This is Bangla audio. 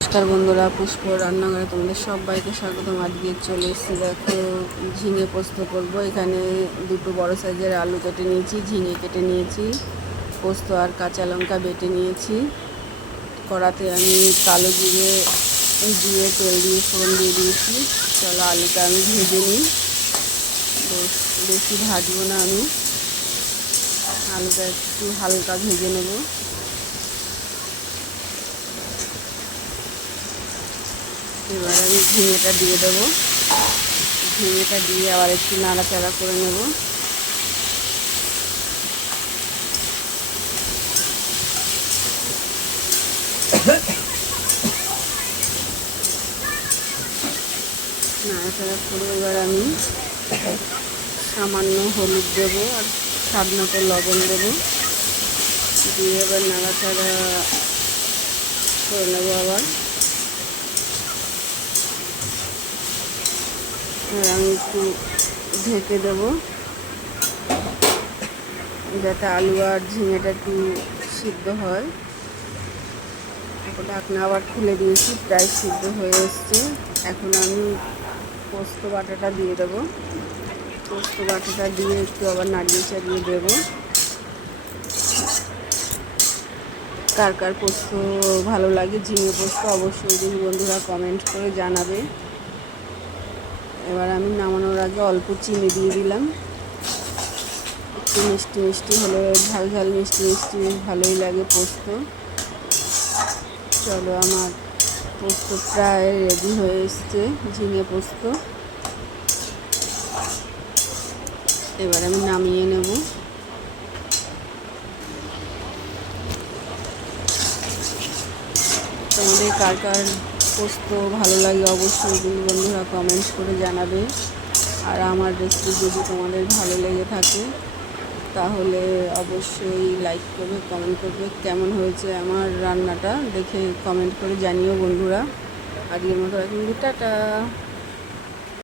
নমস্কার বন্ধুরা, পুষ্প রান্নাঘরে তোমাদের সবাইকে স্বাগতম। আজকে চলে এসেছি, দেখো ঝিঙে পোস্ত করবো। এখানে দুটো বড় সাইজের আলু কেটে নিয়েছি, ঝিঙে কেটে নিয়েছি, পোস্ত আর কাঁচা লঙ্কা বেটে নিয়েছি। কড়াতে আমি কালো জিরে দিয়ে তেল দিয়ে ফোড়ন দিয়ে দিয়েছি। চলো আলুটা আমি ভেজে নিই, বেশি ভাজবো না, আমি আলুটা একটু হালকা ভেজে নেব। এবার আমি ঝিঙেটা দিয়ে দেবো, ঝিঙেটা দিয়ে আবার একটু নাড়াচাড়া করে নেব। নাড়াচাড়া করে এবার আমি সামান্য হলুদ দেবো আর স্বাদ মতো লবণ দেবো, দিয়ে এবার নাড়াচাড়া করে নেবো। আবার আমি একটু ঢেকে দেবো যাতে আলু আর ঝিঙেটা একটু সিদ্ধ হয়। ঢাকনা আবার খুলে দিয়েছি, প্রায় সিদ্ধ হয়ে এসছে। এখন আমি পোস্ত বাটাটা দিয়ে দেবো। পোস্ত বাটাটা দিয়ে একটু আবার নাড়িয়ে চাড়িয়ে দেবো। কার কার পোস্ত ভালো লাগে, ঝিঙে পোস্ত, অবশ্যই যদি বন্ধুরা কমেন্ট করে জানাবে। এবার আমি নামানোর আগে অল্প চিনি দিয়ে দিলাম। একটু মিষ্টি মিষ্টি হলে, ঝাল ঝাল মিষ্টি মিষ্টি ভালোই লাগে পোস্ত। চলো আমার পোস্ত প্রায় রেডি হয়ে এসছে, ঝিঙে পোস্ত। এবার আমি নামিয়ে নেব। তোমাদের কার কার পোস্ত ভালো লাগে অবশ্যই কিন্তু বন্ধুরা কমেন্টস করে জানাবে। আর আমার রেসিপি যদি তোমাদের ভালো লেগে থাকে তাহলে অবশ্যই লাইক করবে, কমেন্ট করবে। কেমন হয়েছে আমার রান্নাটা দেখে কমেন্ট করে জানিও বন্ধুরা। আজকের মতো এখন টাটা।